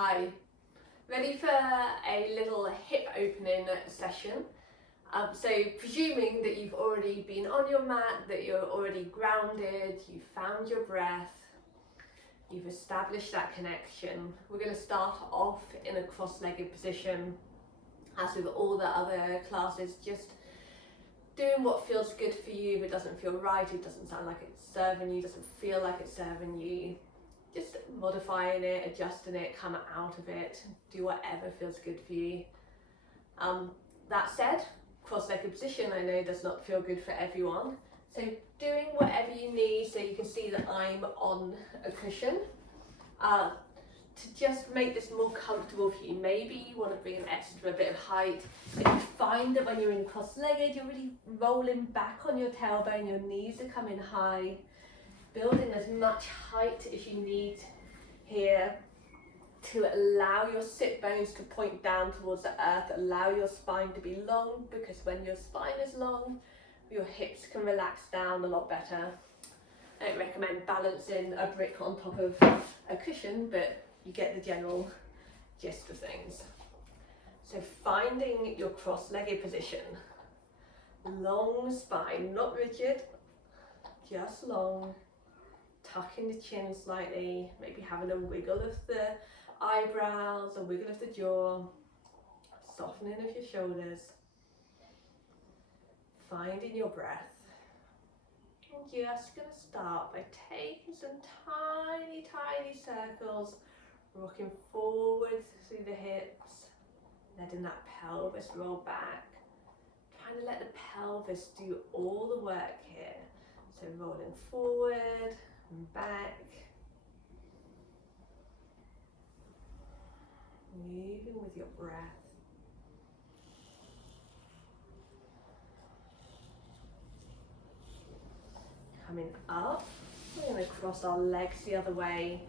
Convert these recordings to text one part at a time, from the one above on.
Hi, ready for a little hip opening session? So presuming that you've already been on your mat, that you're already grounded, you've found your breath, you've established that connection, we're going to start off in a cross-legged position as with all the other classes, just doing what feels good for you. If it doesn't feel right, it doesn't sound like it's serving you, doesn't feel like it's serving you, just modifying it, adjusting it, come out of it, do whatever feels good for you. That said, cross-legged position I know does not feel good for everyone. So doing whatever you need, so you can see that I'm on a cushion, to just make this more comfortable for you. Maybe you want to bring an extra bit of height. If you find that when you're in cross-legged, you're really rolling back on your tailbone, your knees are coming high, building as much height as you need here to allow your sit bones to point down towards the earth, allow your spine to be long, because when your spine is long, your hips can relax down a lot better. I don't recommend balancing a brick on top of a cushion, but you get the general gist of things. So finding your cross-legged position, long spine, not rigid, just long, tucking the chin slightly, maybe having a wiggle of the eyebrows, a wiggle of the jaw, softening of your shoulders, finding your breath. I'm just going to start by taking some tiny circles, rocking forward through the hips, letting that pelvis roll back, trying to let the pelvis do all the work here. So rolling forward and back, moving with your breath. Coming up, we're going to cross our legs the other way.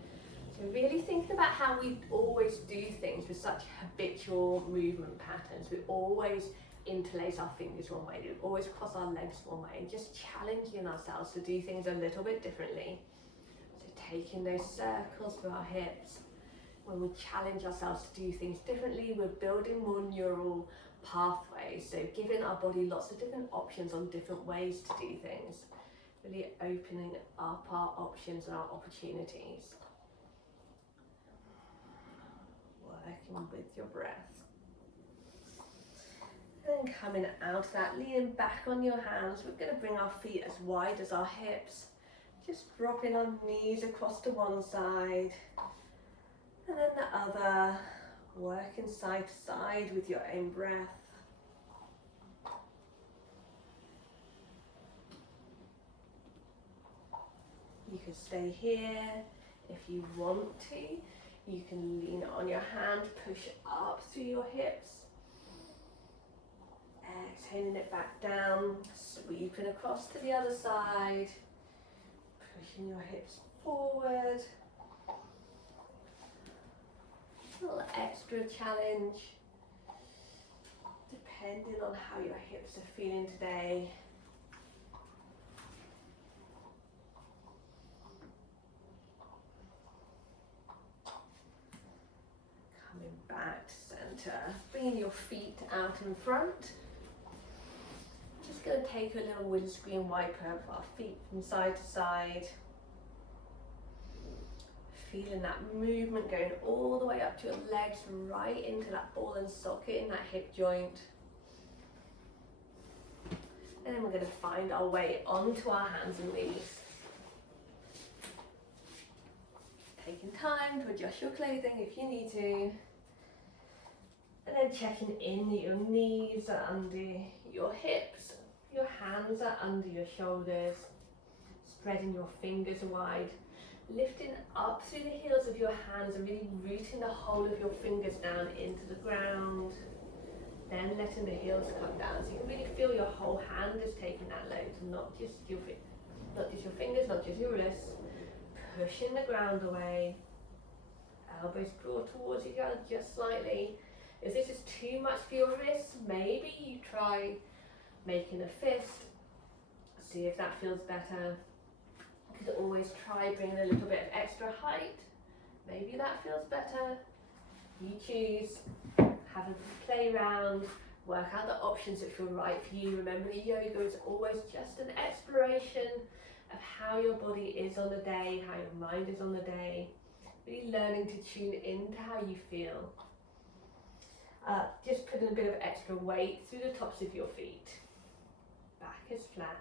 So really thinking about how we always do things with such habitual movement patterns. We always interlace our fingers one way, we always cross our legs one way, and just challenging ourselves to do things a little bit differently. So taking those circles through our hips. When we challenge ourselves to do things differently, we're building more neural pathways, so giving our body lots of different options on different ways to do things, really opening up our options and our opportunities. Working with your breath. And coming out of that, leaning back on your hands, we're going to bring our feet as wide as our hips, just dropping our knees across to one side and then the other, working side to side with your own breath. You can stay here if you want to. You can lean on your hand, push up through your hips. Exhaling it back down, sweeping across to the other side, pushing your hips forward. A little extra challenge, depending on how your hips are feeling today. Coming back to center, bringing your feet out in front. Just going to take a little windscreen wiper of our feet from side to side. Feeling that movement going all the way up to your legs, right into that ball and socket in that hip joint. And then we're going to find our way onto our hands and knees. Taking time to adjust your clothing if you need to. And then checking in that your knees are under your hips, your hands are under your shoulders, spreading your fingers wide, lifting up through the heels of your hands and really rooting the whole of your fingers down into the ground, then letting the heels come down. So you can really feel your whole hand is taking that load, not just your fingers, not just your wrists, pushing the ground away, elbows draw towards each other just slightly. If this is too much for your wrists, maybe you try making a fist, see if that feels better. You could always try bringing a little bit of extra height, maybe that feels better. You choose, have a play round, work out the options that feel right for you. Remember, the yoga is always just an exploration of how your body is on the day, how your mind is on the day. Really learning to tune into how you feel. Just putting a bit of extra weight through the tops of your feet. Back is flat.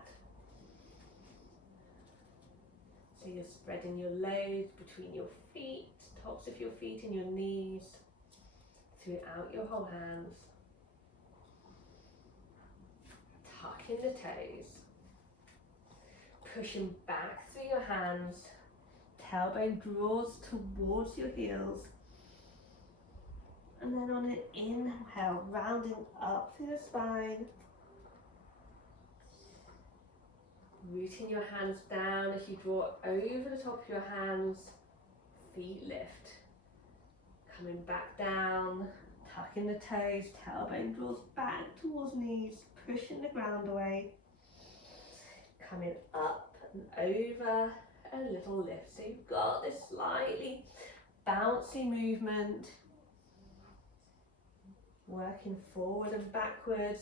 So you're spreading your loads between your feet, tops of your feet and your knees, throughout your whole hands. Tucking the toes. Pushing back through your hands. Tailbone draws towards your heels. And then on an inhale, rounding up through the spine. Rooting your hands down as you draw over the top of your hands. Feet lift. Coming back down, tucking the toes, tailbone draws back towards knees, pushing the ground away. Coming up and over, a little lift. So you've got this slightly bouncy movement. Working forward and backwards.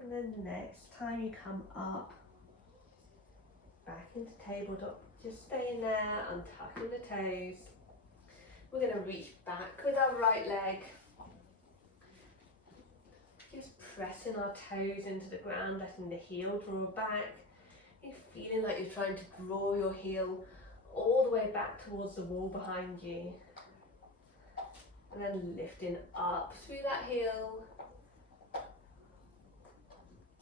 And then next time you come up, back into tabletop, just staying there, untucking the toes. We're going to reach back with our right leg. Just pressing our toes into the ground, letting the heel draw back. You're feeling like you're trying to draw your heel all the way back towards the wall behind you. And then lifting up through that heel.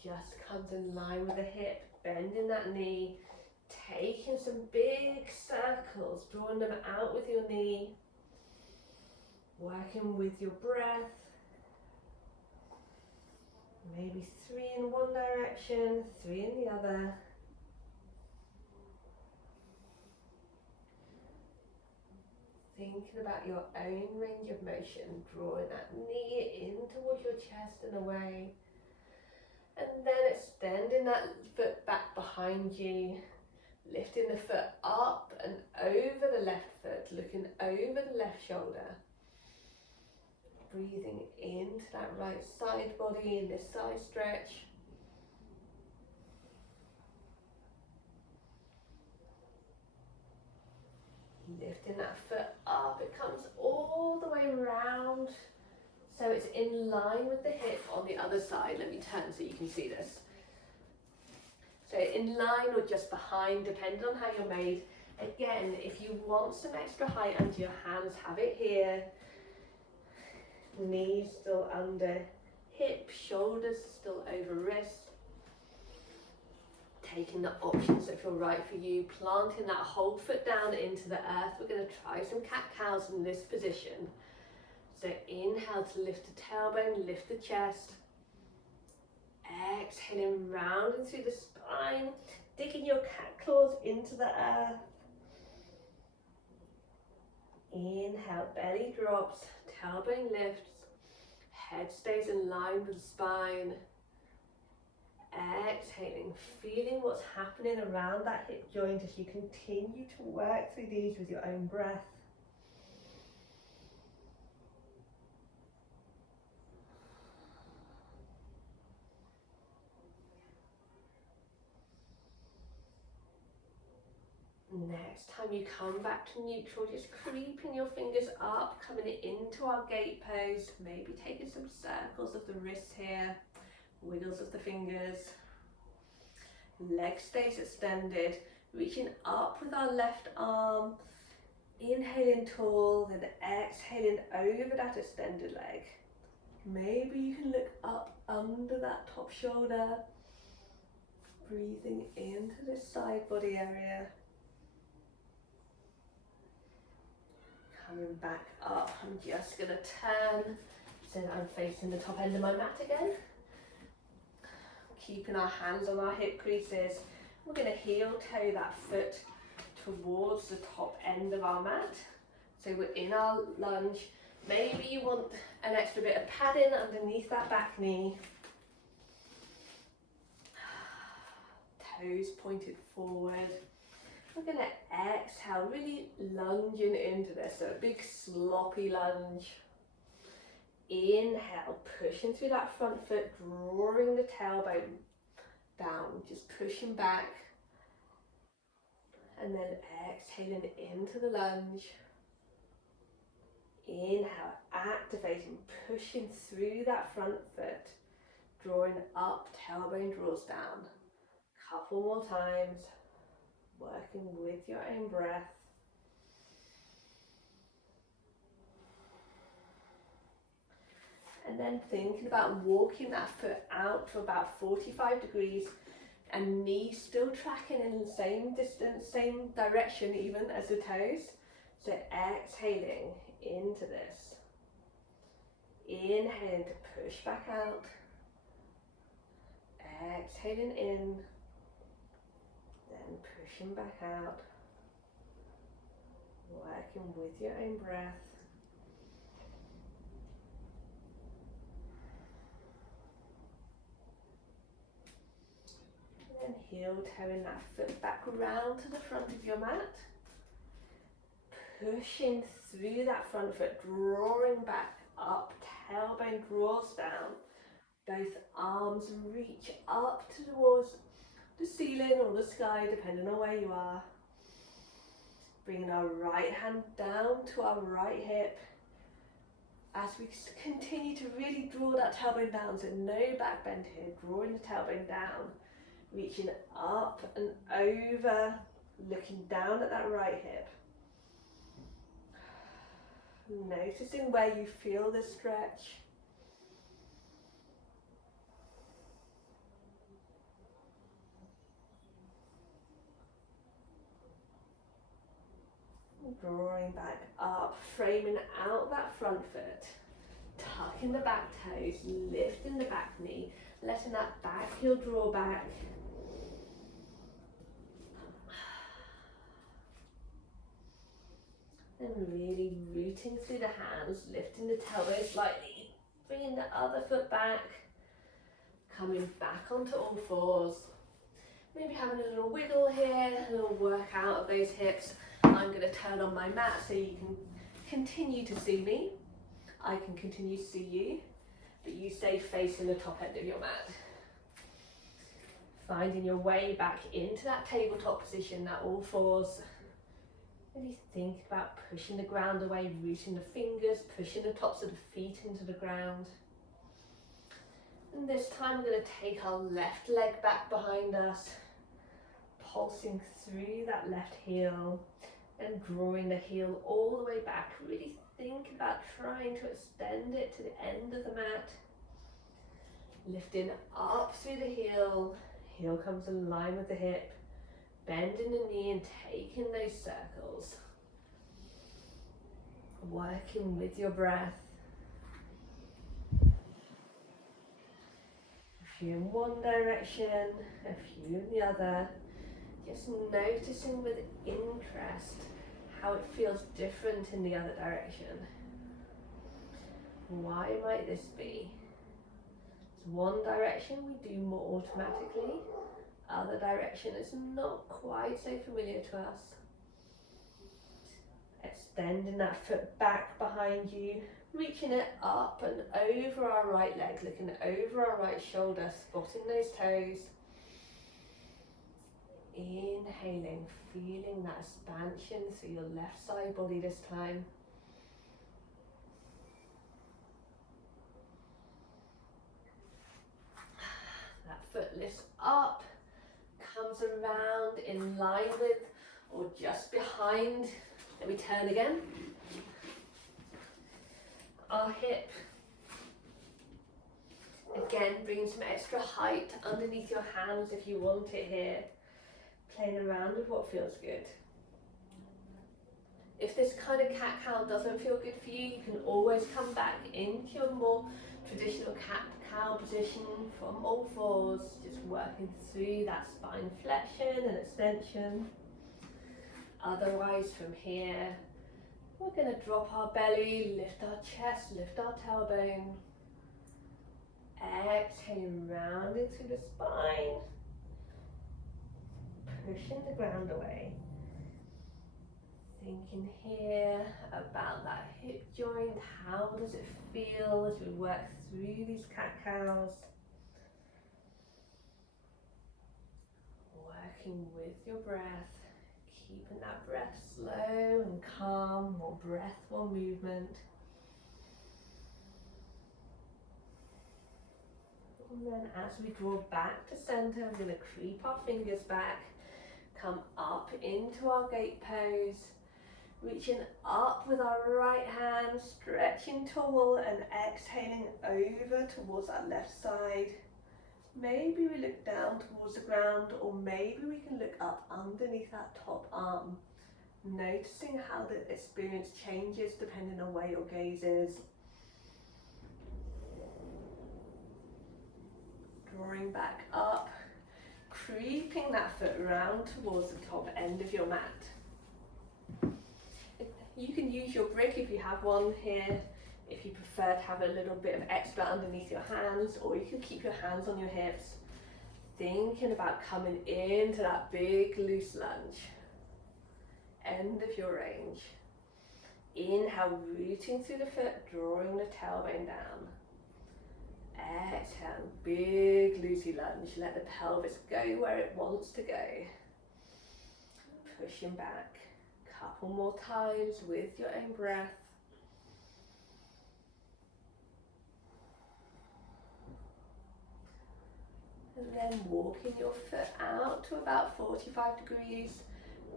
Just comes in line with the hip, bending that knee, taking some big circles, drawing them out with your knee, working with your breath. Maybe 3 in one direction, 3 in the other. Thinking about your own range of motion, drawing that knee in towards your chest and away. And then extending that foot back behind you, lifting the foot up and over the left foot, looking over the left shoulder. Breathing into that right side body in this side stretch. Lifting that foot up, it comes all the way around. So it's in line with the hip on the other side. Let me turn so you can see this. So in line or just behind, depending on how you're made. Again, if you want some extra height under your hands, have it here. Knees still under hip, shoulders still over wrist. Taking the options that feel right for you, planting that whole foot down into the earth. We're going to try some cat-cows in this position. So inhale to lift the tailbone, lift the chest. Exhaling, rounding through the spine, digging your cat claws into the earth. Inhale, belly drops, tailbone lifts, head stays in line with the spine. Exhaling, feeling what's happening around that hip joint as you continue to work through these with your own breath. Next time you come back to neutral, just creeping your fingers up, coming into our gate pose, maybe taking some circles of the wrists here, wiggles of the fingers. Leg stays extended, reaching up with our left arm, inhaling tall, then exhaling over that extended leg. Maybe you can look up under that top shoulder, breathing into this side body area. Coming back up, I'm just going to turn so that I'm facing the top end of my mat again. Keeping our hands on our hip creases. We're going to heel toe that foot towards the top end of our mat. So we're in our lunge. Maybe you want an extra bit of padding underneath that back knee. toes pointed forward. We're going to exhale, really lunging into this, so a big sloppy lunge. Inhale, pushing through that front foot, drawing the tailbone down, just pushing back. And then exhaling into the lunge. Inhale, activating, pushing through that front foot, drawing up, tailbone draws down. Couple more times, working with your own breath. And then thinking about walking that foot out to about 45 degrees and knees still tracking in the same distance, same direction even as the toes. So exhaling into this. Inhaling to push back out. Exhaling in. Then pushing back out. Working with your own breath. And heel toeing that foot back round to the front of your mat. Pushing through that front foot, drawing back up, tailbone draws down. Both arms reach up towards the ceiling or the sky, depending on where you are. Bringing our right hand down to our right hip. As we continue to really draw that tailbone down, so no back bend here, drawing the tailbone down. Reaching up and over, looking down at that right hip. Noticing where you feel the stretch. Drawing back up, framing out that front foot. Tucking the back toes, lifting the back knee, letting that back heel draw back. And really rooting through the hands, lifting the tailbone slightly, bringing the other foot back, coming back onto all fours. Maybe having a little wiggle here, a little workout of those hips. I'm going to turn on my mat so you can continue to see me. I can continue to see you, but you stay facing the top end of your mat. Finding your way back into that tabletop position, that all fours. Really think about pushing the ground away, rooting the fingers, pushing the tops of the feet into the ground. And this time we're going to take our left leg back behind us, pulsing through that left heel and drawing the heel all the way back. Really think about trying to extend it to the end of the mat. Lifting up through the heel, heel comes in line with the hip. Bending the knee and taking those circles. Working with your breath. A few in one direction, a few in the other. Just noticing with interest how it feels different in the other direction. Why might this be? It's one direction we do more automatically. Other direction is not quite so familiar to us. Extending that foot back behind you, reaching it up and over our right leg, looking over our right shoulder, spotting those toes. Inhaling, feeling that expansion through your left side body this time. That foot lifts up. Comes around in line with or just behind. Let me turn again. Our hip. Again, bring some extra height underneath your hands if you want it here. Playing around with what feels good. If this kind of cat-cow doesn't feel good for you, you can always come back into your more traditional cat-cow position from all fours, just working through that spine flexion and extension. Otherwise, from here, we're going to drop our belly, lift our chest, lift our tailbone. Exhaling, rounding through the spine. pushing the ground away. Thinking here about that hip joint. How does it feel as we work through these cat-cows? Working with your breath, keeping that breath slow and calm, more breath, more movement. And then as we draw back to center, we're going to creep our fingers back, come up into our gate pose, reaching up with our right hand, stretching tall and exhaling over towards our left side. Maybe we look down towards the ground, or maybe we can look up underneath that top arm, noticing how the experience changes depending on where your gaze is. Drawing back up, creeping that foot round towards the top end of your mat. You can use your brick if you have one here, if you prefer to have a little bit of extra underneath your hands, or you can keep your hands on your hips, thinking about coming into that big loose lunge. End of your range. Inhale, rooting through the foot, drawing the tailbone down. Exhale, big loosey lunge. Let the pelvis go where it wants to go. Pushing back. Couple more times with your own breath. And then walking your foot out to about 45 degrees,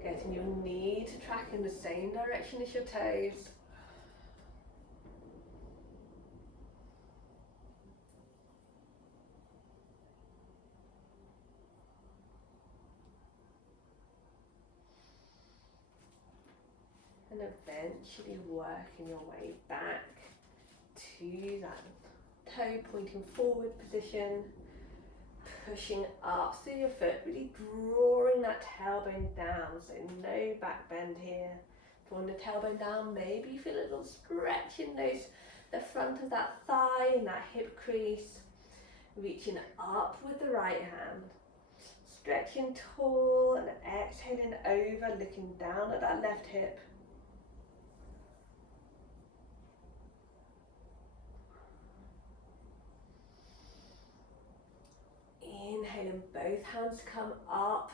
getting your knee to track in the same direction as your toes. And eventually working your way back to that toe pointing forward position, pushing up through your foot, really drawing that tailbone down, so no back bend here. Drawing the tailbone down, maybe you feel a little stretch in the front of that thigh and that hip crease. Reaching up with the right hand, stretching tall and exhaling over, looking down at that left hip. Inhaling, both hands come up,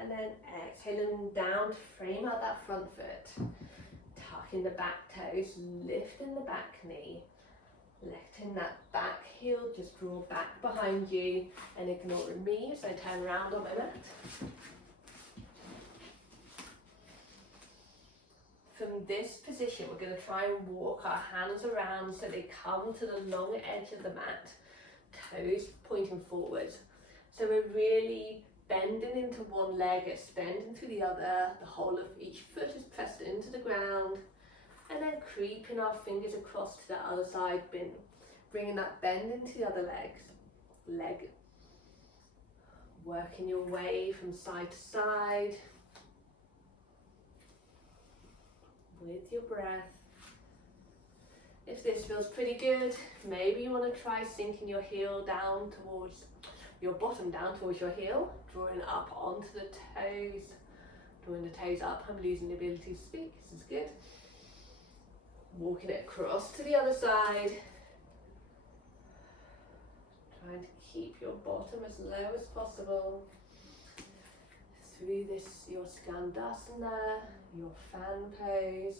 and then exhaling down to frame out that front foot. Tucking the back toes, lifting the back knee, letting that back heel just draw back behind you and ignoring me as I turn around on my mat. From this position, we're going to try and walk our hands around so they come to the long edge of the mat, toes pointing forward. So we're really bending into one leg, extending through the other. The whole of each foot is pressed into the ground. And then creeping our fingers across to the other side, bringing that bend into the other leg. Working your way from side to side with your breath. If this feels pretty good, maybe you want to try sinking your heel down towards your bottom down towards your heel, drawing up onto the toes, drawing the toes up. I'm losing the ability to speak, this is good. Walking it across to the other side, trying to keep your bottom as low as possible. Through this, your Skandasana, your fan pose.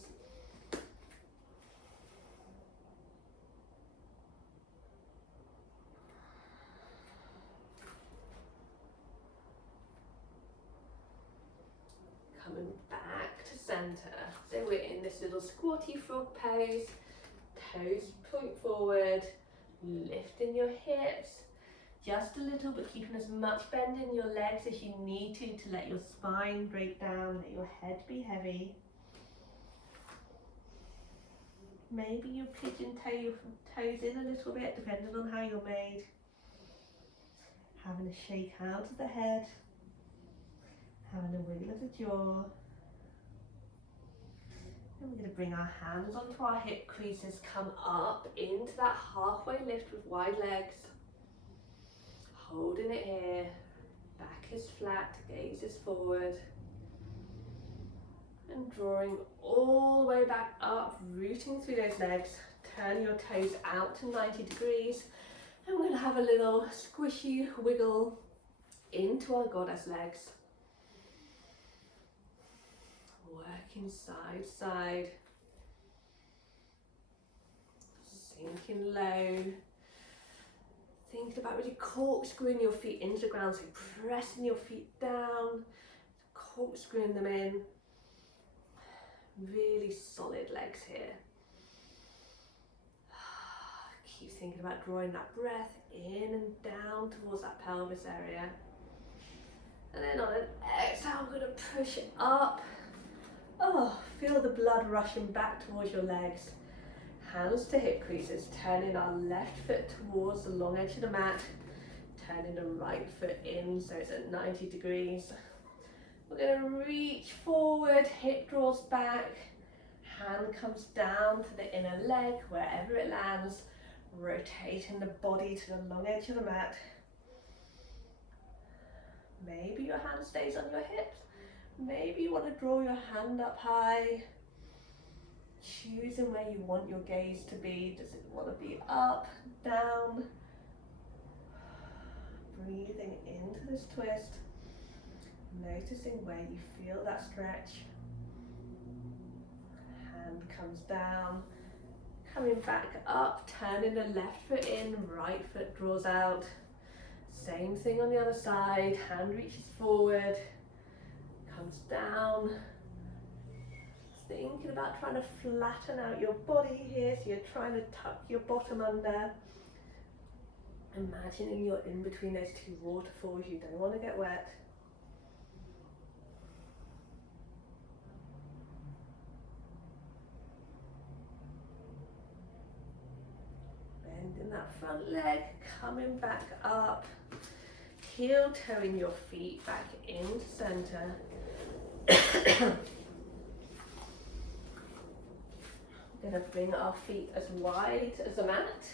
Coming back to center. So we're in this little squatty frog pose. Toes point forward, lifting your hips just a little, but keeping as much bend in your legs as you need to let your spine break down, let your head be heavy. Maybe you pigeon toe your toes in a little bit, depending on how you're made. Having a shake out of the head, having a wiggle of the jaw. And we're going to bring our hands onto our hip creases, come up into that halfway lift with wide legs. Holding it here, back is flat, gaze is forward. And drawing all the way back up, rooting through those legs. Turn your toes out to 90 degrees. And we're going to have a little squishy wiggle into our goddess legs. Working side, side. Sinking low. Thinking about really corkscrewing your feet into the ground, so pressing your feet down, corkscrewing them in. Really solid legs here. Keep thinking about drawing that breath in and down towards that pelvis area. And then on an exhale, I'm going to push it up. Oh, feel the blood rushing back towards your legs. Hands to hip creases, turning our left foot towards the long edge of the mat, turning the right foot in so it's at 90 degrees. We're going to reach forward, hip draws back, hand comes down to the inner leg, wherever it lands, rotating the body to the long edge of the mat. Maybe your hand stays on your hips. Maybe you want to draw your hand up high. Choosing where you want your gaze to be. Does it want to be up, down? Breathing into this twist. Noticing where you feel that stretch. Hand comes down. Coming back up, turning the left foot in, right foot draws out. Same thing on the other side. Hand reaches forward, comes down. Thinking about trying to flatten out your body here, so you're trying to tuck your bottom under. Imagining you're in between those two waterfalls, you don't want to get wet. Bending that front leg, coming back up. Heel toeing your feet back into center. We're going to bring our feet as wide as the mat.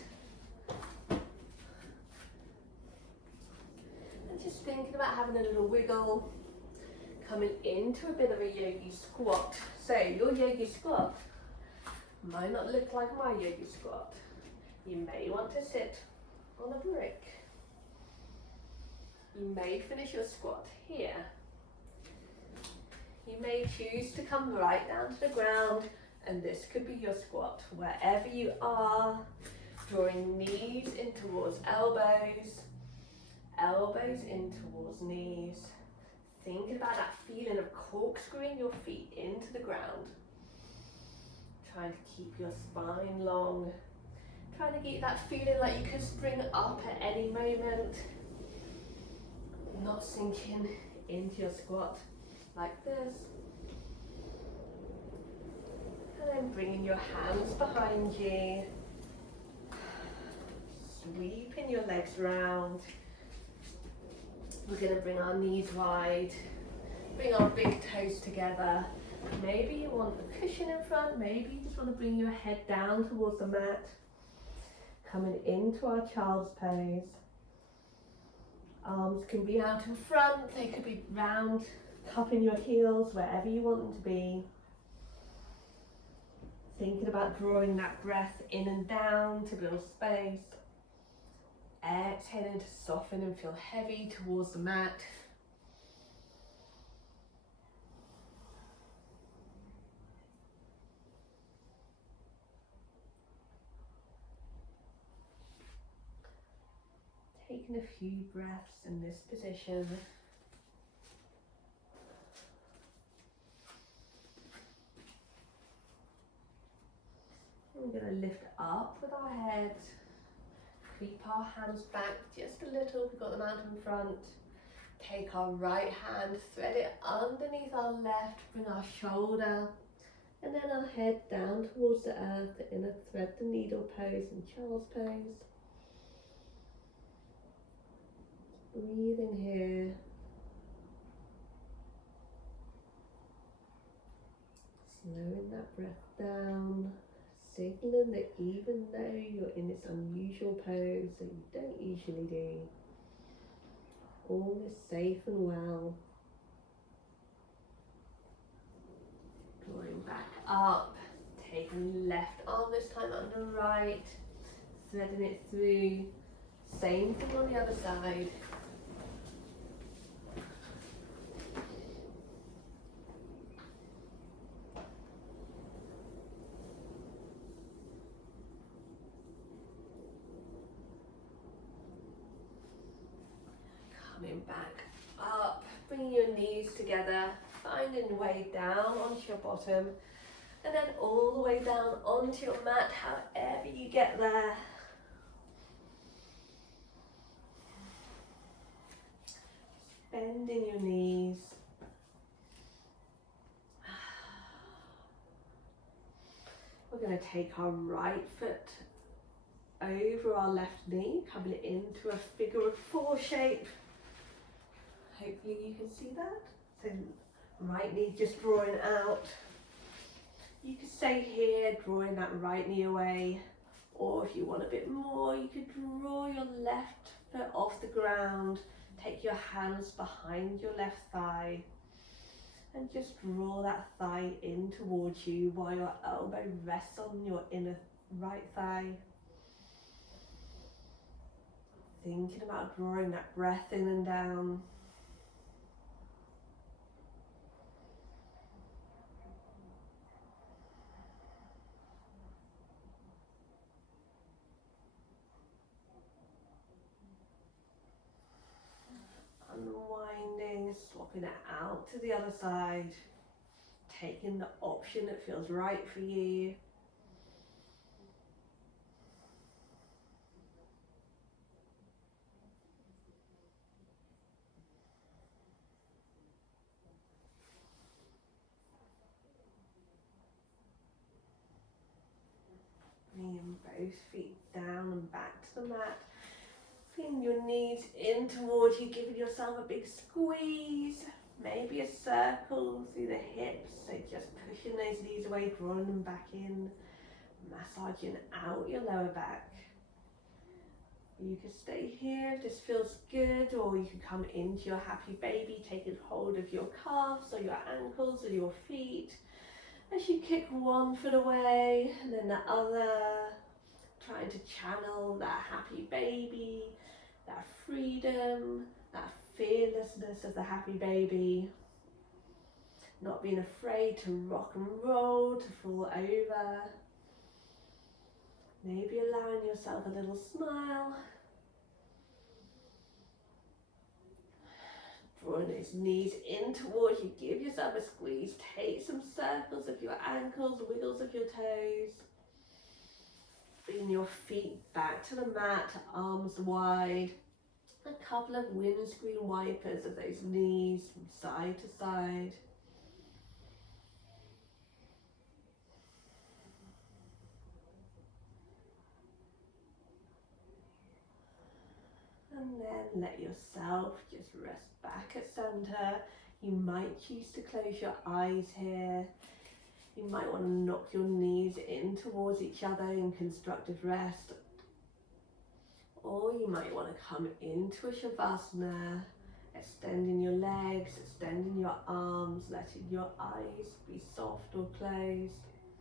And just thinking about having a little wiggle, coming into a bit of a yogi squat. So your yogi squat might not look like my yogi squat. You may want to sit on a brick. You may finish your squat here. You may choose to come right down to the ground, and this could be your squat. Wherever you are, drawing knees in towards elbows, elbows in towards knees. Thinking about that feeling of corkscrewing your feet into the ground. Trying to keep your spine long. Trying to get that feeling like you can spring up at any moment. Not sinking into your squat like this. And then bringing your hands behind you. Sweeping your legs round. We're going to bring our knees wide. Bring our big toes together. Maybe you want a cushion in front. Maybe you just want to bring your head down towards the mat. Coming into our child's pose. Arms can be out in front. They could be round. Cupping your heels wherever you want them to be. Thinking about drawing that breath in and down to build space. Exhaling to soften and feel heavy towards the mat. Taking a few breaths in this position. We're going to lift up with our head. Creep our hands back just a little. We've got them out in front. Take our right hand, thread it underneath our left. Bring our shoulder and then our head down towards the earth in a thread the needle pose and child's pose. Breathe in here. Slowing that breath down. Signaling that even though you're in this unusual pose that you don't usually do, all is safe and well. Drawing back up, taking left arm this time under right, threading it through. Same thing on the other side. Coming back up, bringing your knees together, finding your way down onto your bottom, and then all the way down onto your mat, however you get there. Bending your knees. We're going to take our right foot over our left knee, coming into a figure of four shape. Hopefully you can see that. So right knee just drawing out. You could stay here, drawing that right knee away. Or if you want a bit more, you could draw your left foot off the ground. Take your hands behind your left thigh and just draw that thigh in towards you while your elbow rests on your inner right thigh. Thinking about drawing that breath in and down. Unwinding, swapping it out to the other side, taking the option that feels right for you. Bringing both feet down and back to the mat. Bring your knees in towards you, giving yourself a big squeeze. Maybe a circle through the hips. So just pushing those knees away, drawing them back in. Massaging out your lower back. You can stay here if this feels good, or you can come into your happy baby, taking hold of your calves or your ankles or your feet. As you kick one foot away and then the other, trying to channel that happy baby, that freedom, that fearlessness of the happy baby. Not being afraid to rock and roll, to fall over. Maybe allowing yourself a little smile. Drawing those knees in towards you, give yourself a squeeze. Take some circles of your ankles, wiggles of your toes. Bring your feet back to the mat, arms wide. A couple of windscreen wipers of those knees from side to side. And then let yourself just rest back at center. You might choose to close your eyes here. You might want to knock your knees in towards each other in constructive rest. Or you might want to come into a Shavasana, extending your legs, extending your arms, letting your eyes be soft or closed.